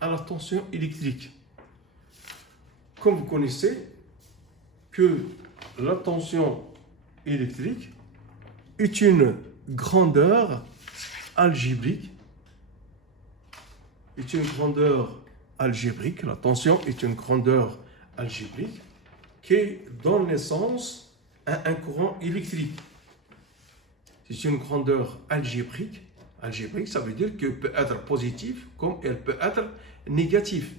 à la tension électrique. Comme vous connaissez que la tension électrique est une grandeur algébrique. La tension est une grandeur algébrique qui donne naissance à un courant électrique. C'est une grandeur algébrique. Algébrique, ça veut dire qu'elle peut être positive comme elle peut être négative.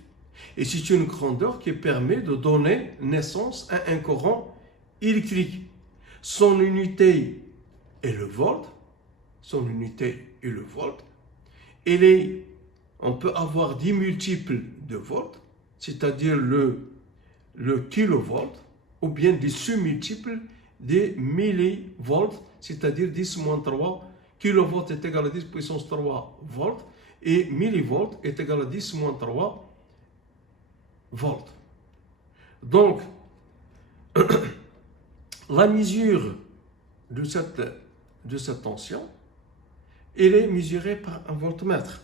Et c'est une grandeur qui permet de donner naissance à un courant électrique. Son unité est le volt. On peut avoir 10 multiples de volts, c'est-à-dire le kilovolt, ou bien des sous-multiples des millivolts, c'est-à-dire 10-3. Kilovolt est égal à 10 puissance 3 volts, et millivolt est égal à 10-3 volts. Donc, la mesure de cette tension, elle est mesurée par un voltmètre.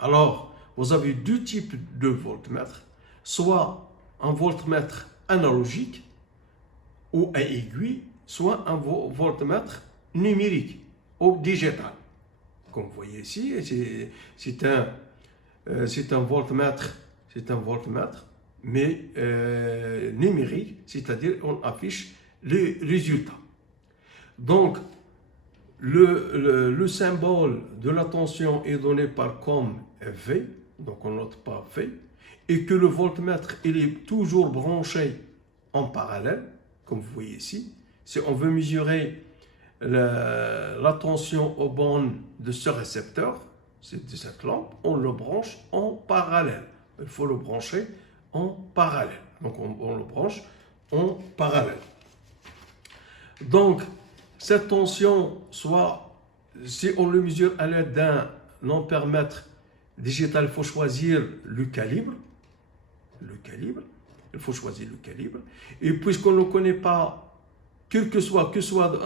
Alors, vous avez deux types de voltmètres, soit un voltmètre analogique ou à aiguille, soit un voltmètre numérique ou digital. Comme vous voyez ici, c'est un voltmètre, mais numérique, c'est-à-dire on affiche les résultats. Donc, le symbole de la tension est donné par comme V, donc on note pas V, et que le voltmètre il est toujours branché en parallèle, comme vous voyez ici. Si on veut mesurer la tension aux bornes de ce récepteur, de cette lampe, on le branche en parallèle. Il faut le brancher en parallèle. Donc on le branche en parallèle. Donc, cette tension, soit si on le mesure à l'aide d'un ampèremètre digital, il faut choisir le calibre. Il faut choisir le calibre. Et puisqu'on ne connaît pas, que soit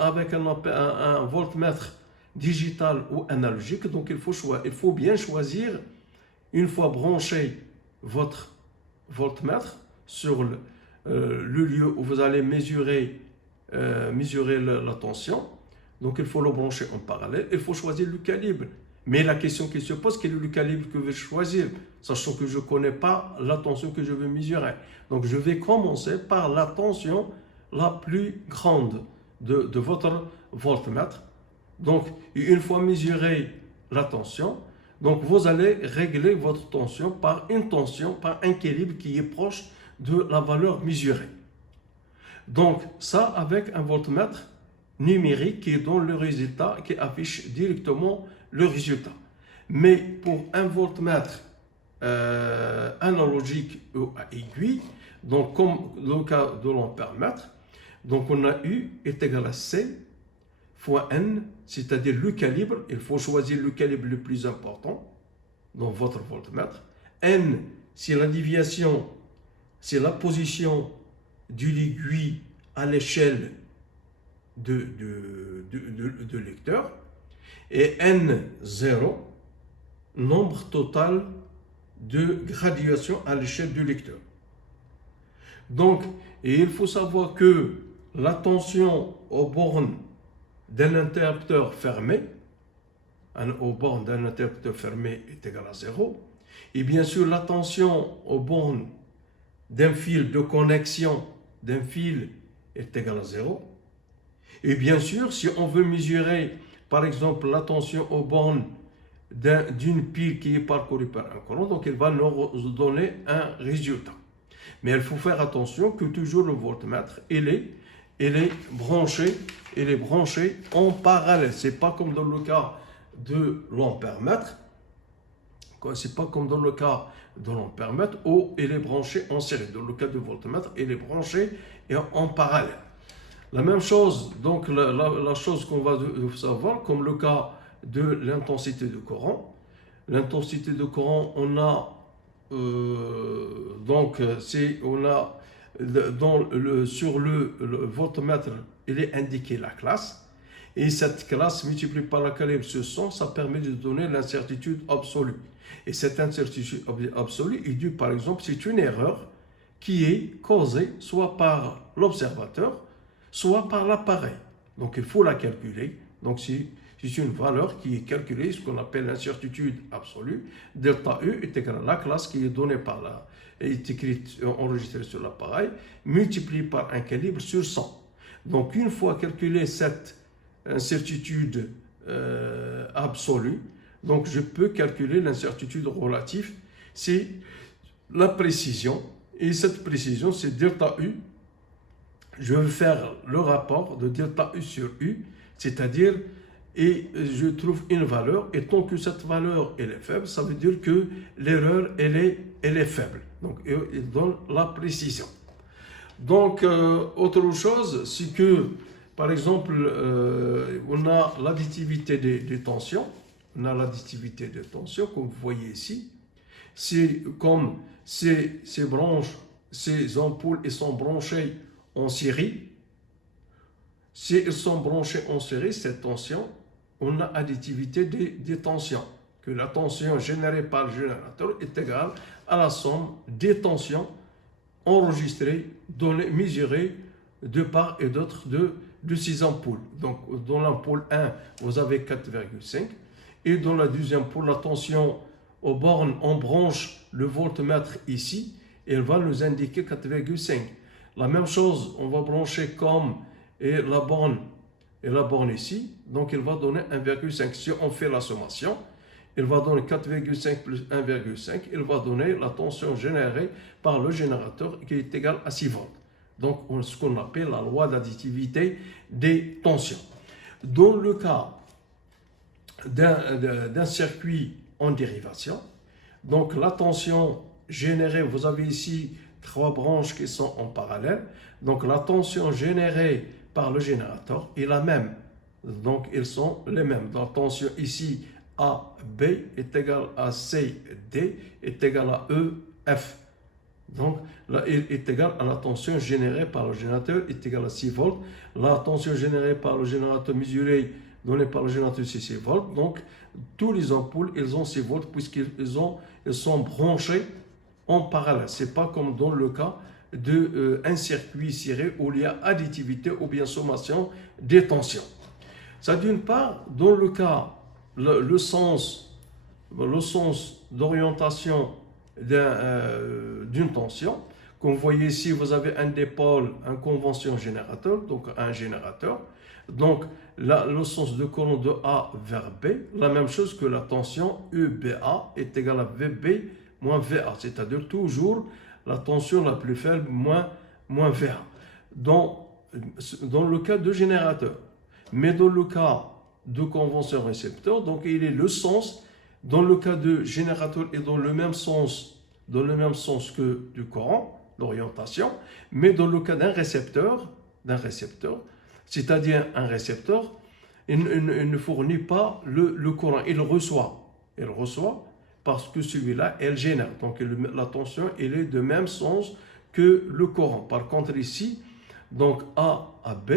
avec un voltmètre digital ou analogique, donc il faut bien choisir, une fois branché votre voltmètre sur le lieu où vous allez mesurer la tension, donc il faut le brancher en parallèle, il faut choisir le calibre. Mais la question qui se pose, quel est le calibre que je vais choisir, sachant que je ne connais pas la tension que je veux mesurer. Donc je vais commencer par la tension la plus grande de votre voltmètre. Donc une fois mesuré la tension, donc vous allez régler votre tension par un calibre qui est proche de la valeur mesurée. Donc, ça avec un voltmètre numérique qui donne le résultat, qui affiche directement le résultat. Mais pour un voltmètre analogique ou à aiguille, donc comme le cas de l'ampèremètre, donc on a U est égal à C fois N, c'est-à-dire le calibre. Il faut choisir le calibre le plus important dans votre voltmètre. N, c'est la déviation, c'est la position de l'aiguille à l'échelle de lecteur, et N0, nombre total de graduation à l'échelle du lecteur. Donc, et il faut savoir que la tension aux bornes d'un interrupteur fermé, est égale à 0, et bien sûr la tension aux bornes d'un fil de connexion est égal à 0. Et bien sûr, si on veut mesurer, par exemple, la tension aux bornes d'une pile qui est parcourue par un courant, donc il va nous donner un résultat. Mais il faut faire attention que toujours le voltmètre, il est branché en parallèle. C'est pas comme dans le cas de l'ampèremètre. C'est pas comme dans le cas de l'ampèremètre où il est branché en série. Dans le cas du voltmètre, il est branché en parallèle. La même chose, donc la chose qu'on va savoir, comme le cas de l'intensité de courant. L'intensité de courant, on a sur le voltmètre, il est indiqué la classe. Et cette classe multipliée par laquelle il se sent, ça permet de donner l'incertitude absolue. Et cette incertitude absolue est due, par exemple, c'est une erreur qui est causée soit par l'observateur, soit par l'appareil. Donc il faut la calculer. Donc c'est une valeur qui est calculée, ce qu'on appelle l'incertitude absolue. Delta U est égal à la classe qui est donnée par la, est écrite, enregistrée sur l'appareil, multipliée par un calibre sur 100. Donc une fois calculée cette incertitude absolue, donc je peux calculer l'incertitude relative, c'est la précision. Et cette précision, c'est delta U. Je vais faire le rapport de delta U sur U, c'est-à-dire, et je trouve une valeur, et tant que cette valeur elle est faible, ça veut dire que l'erreur elle est faible. Donc, il donne la précision. Donc, autre chose, c'est que, par exemple, on a l'additivité des tensions. On a l'additivité des tensions, comme vous voyez ici. C'est comme ces branches, ces ampoules, elles sont branchées en série. Si elles sont branchées en série, cette tension, on a additivité des tensions. Que la tension générée par le générateur est égale à la somme des tensions enregistrées, données, mesurées de part et d'autre de ces ampoules. Donc, dans l'ampoule 1, vous avez 4,5. Et dans la deuxième ampoule, la tension aux bornes, on branche le voltmètre ici, et elle va nous indiquer 4,5. La même chose, on va brancher comme la borne ici, donc elle va donner 1,5. Si on fait la sommation, elle va donner 4,5 plus 1,5, elle va donner la tension générée par le générateur qui est égale à 6 volts. Donc, ce qu'on appelle la loi d'additivité des tensions. Dans le cas d'un circuit en dérivation, donc la tension générée, vous avez ici 3 branches qui sont en parallèle, donc la tension générée par le générateur est la même, donc ils sont les mêmes. La tension ici AB est égale à CD est égale à EF, donc là, il est égal à la tension générée par le générateur est égale à 6 volts. La tension générée par le générateur mesurée donnée par le générateur c'est 6 volts. Donc tous les ampoules ils ont 6 volts puisqu'ils sont branchés en parallèle. C'est pas comme dans le cas d'un circuit serré où il y a additivité ou bien sommation des tensions. Ça d'une part, dans le cas, le sens d'orientation d'une tension. Comme vous voyez ici, vous avez un dipôle, un convention générateur, donc un générateur. Donc, là, le sens de courant de A vers B, la même chose que la tension UBA est égale à VB moins VA, c'est-à-dire toujours la tension la plus faible moins VA. Dans le cas de générateur, mais dans le cas de convention récepteur, donc il est le sens. Dans le cas de générateur est dans le même sens que du courant, l'orientation, mais dans le cas d'un récepteur, c'est-à-dire un récepteur, il ne fournit pas le courant, il reçoit parce que celui-là, elle génère. Donc la tension, elle est de même sens que le courant. Par contre ici, donc A à B,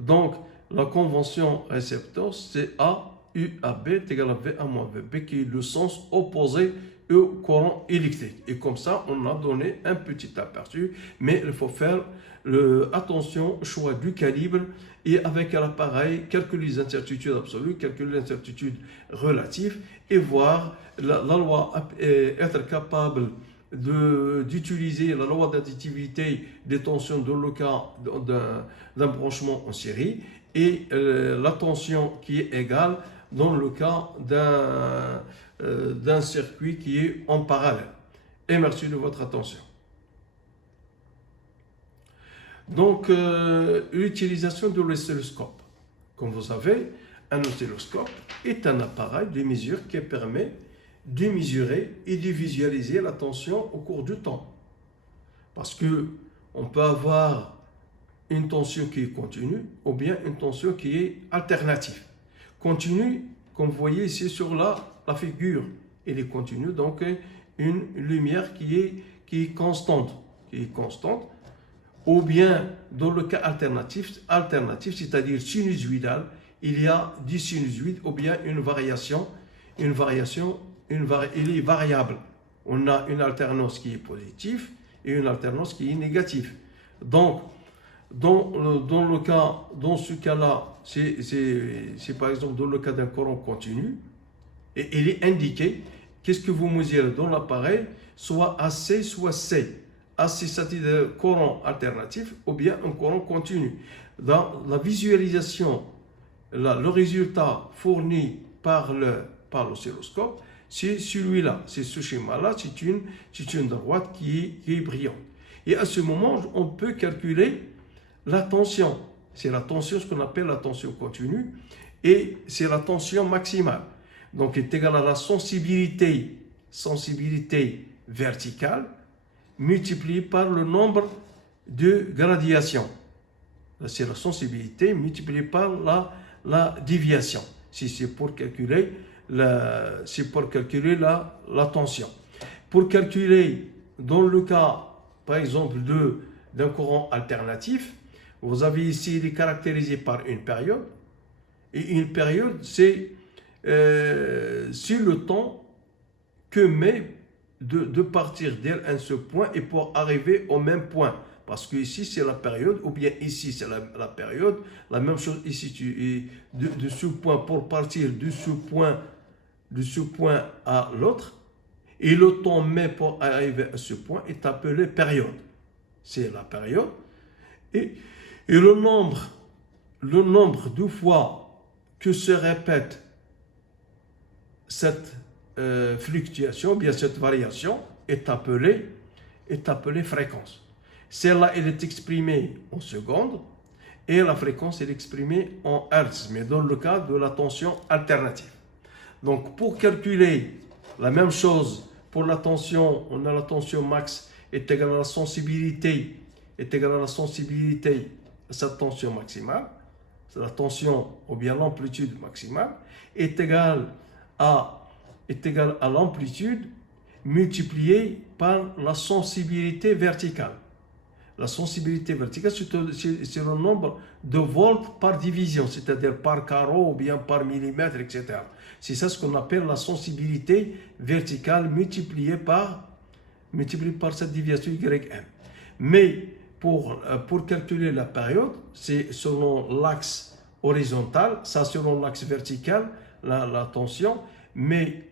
donc la convention récepteur, c'est A UAB est égal à VA moins VB, qui est le sens opposé au courant électrique. Et comme ça, on a donné un petit aperçu, mais il faut faire attention au choix du calibre et avec l'appareil, calculer les incertitudes absolues, calculer les incertitudes relatives et voir la loi, être capable d'utiliser la loi d'additivité des tensions dans le cas d'un branchement en série et la tension qui est égale dans le cas d'un circuit qui est en parallèle. Et merci de votre attention. Donc, l'utilisation de l'oscilloscope. Comme vous savez, un oscilloscope est un appareil de mesure qui permet de mesurer et de visualiser la tension au cours du temps. Parce que on peut avoir une tension qui est continue ou bien une tension qui est alternative. Continue, comme vous voyez ici sur la figure, elle est continue, donc une lumière qui est constante, ou bien dans le cas alternatif, c'est-à-dire sinusoïdal, il y a du sinusoïde ou bien une variation il est variable. On a une alternance qui est positive et une alternance qui est négative. Donc, dans ce cas-là, c'est par exemple dans le cas d'un courant continu, et il est indiqué qu'est-ce que vous mesurez dans l'appareil, soit AC, soit C. AC, c'est-à-dire courant alternatif, ou bien un courant continu. Dans la visualisation, le résultat fourni par l'oscilloscope, c'est celui-là, c'est ce schéma-là, c'est une droite qui est brillante. Et à ce moment, on peut calculer la tension. C'est la tension, ce qu'on appelle la tension continue, et c'est la tension maximale. Donc, est égal à la sensibilité verticale, multipliée par le nombre de gradations. C'est la sensibilité multipliée par la déviation. Si c'est pour calculer la tension. Pour calculer, dans le cas, par exemple, d'un courant alternatif, vous avez ici, il est caractérisé par une période. Et une période, c'est le temps que met de partir d'un seul point et pour arriver au même point. Parce que ici, c'est la période, ou bien ici, c'est la période. La même chose ici, de ce point, pour partir de ce point à l'autre. Et le temps met pour arriver à ce point est appelé période. C'est la période. Et le nombre de fois que se répète cette fluctuation, bien cette variation, est appelée fréquence. Celle-là, elle est exprimée en secondes et la fréquence est exprimée en hertz, mais dans le cas de la tension alternative. Donc, pour calculer la même chose pour la tension, on a la tension max est égale à la sensibilité, à cette tension maximale, c'est la tension ou bien l'amplitude maximale, est égale à l'amplitude multipliée par la sensibilité verticale. La sensibilité verticale, c'est le nombre de volts par division, c'est-à-dire par carreau ou bien par millimètre, etc. C'est ça ce qu'on appelle la sensibilité verticale multipliée par cette déviation YM. Mais pour calculer la période, c'est selon l'axe horizontal, ça selon l'axe vertical, la tension, mais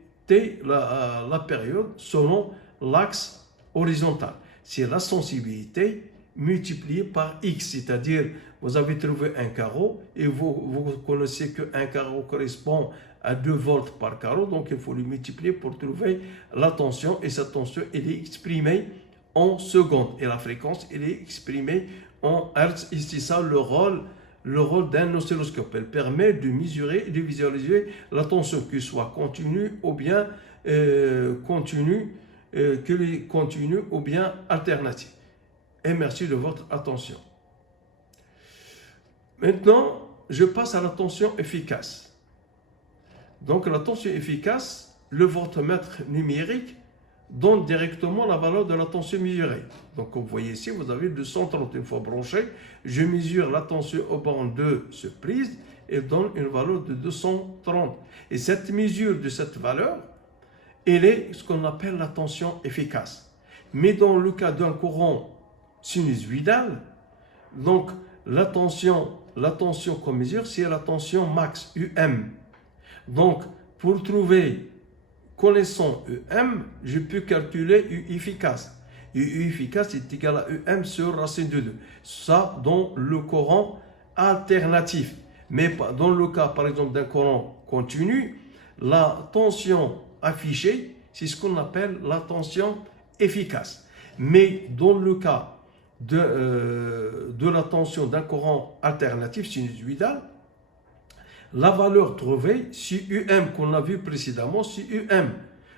la période selon l'axe horizontal. C'est la sensibilité multipliée par X, c'est-à-dire vous avez trouvé un carreau et vous connaissez qu'un carreau correspond à 2 volts par carreau, donc il faut le multiplier pour trouver la tension, et cette tension elle est exprimée en secondes et la fréquence elle est exprimée en hertz. Et c'est ça le rôle d'un oscilloscope. Elle permet de mesurer et de visualiser la tension, que ce soit continue ou bien continue ou bien alternative. Et merci de votre attention. Maintenant, je passe à la tension efficace. Donc, la tension efficace, le voltmètre numérique donne directement la valeur de la tension mesurée. Donc, comme vous voyez ici, vous avez 230 une fois branché. Je mesure la tension au borne de ce prise et donne une valeur de 230. Et cette mesure de cette valeur, elle est ce qu'on appelle la tension efficace. Mais dans le cas d'un courant sinusoïdal, donc la tension qu'on mesure, c'est la tension max, UM. Donc, pour trouver, connaissant UM, je peux calculer U efficace. Et U efficace est égal à UM sur racine de 2. Ça, dans le courant alternatif. Mais dans le cas, par exemple, d'un courant continu, la tension affichée, c'est ce qu'on appelle la tension efficace. Mais dans le cas de la tension d'un courant alternatif sinusoïdal, la valeur trouvée, c'est UM qu'on a vu précédemment, c'est UM.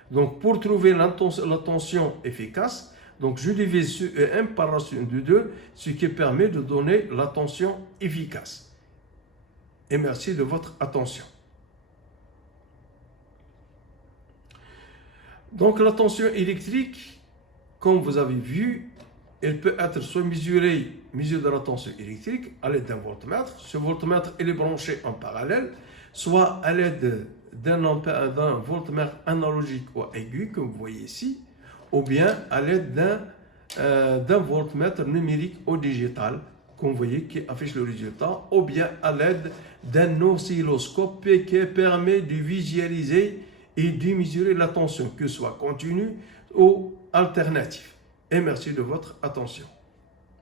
Donc pour trouver la tension efficace, donc je divise ce UM par racine de 2, ce qui permet de donner la tension efficace. Et merci de votre attention. Donc la tension électrique, comme vous avez vu, elle peut être soit mesure de la tension électrique à l'aide d'un voltmètre. Ce voltmètre il est branché en parallèle, soit à l'aide d'un voltmètre analogique ou aigu, comme vous voyez ici, ou bien à l'aide d'un voltmètre numérique ou digital, comme vous voyez, qui affiche le résultat, ou bien à l'aide d'un oscilloscope qui permet de visualiser et de mesurer la tension, que ce soit continue ou alternative. Et merci de votre attention.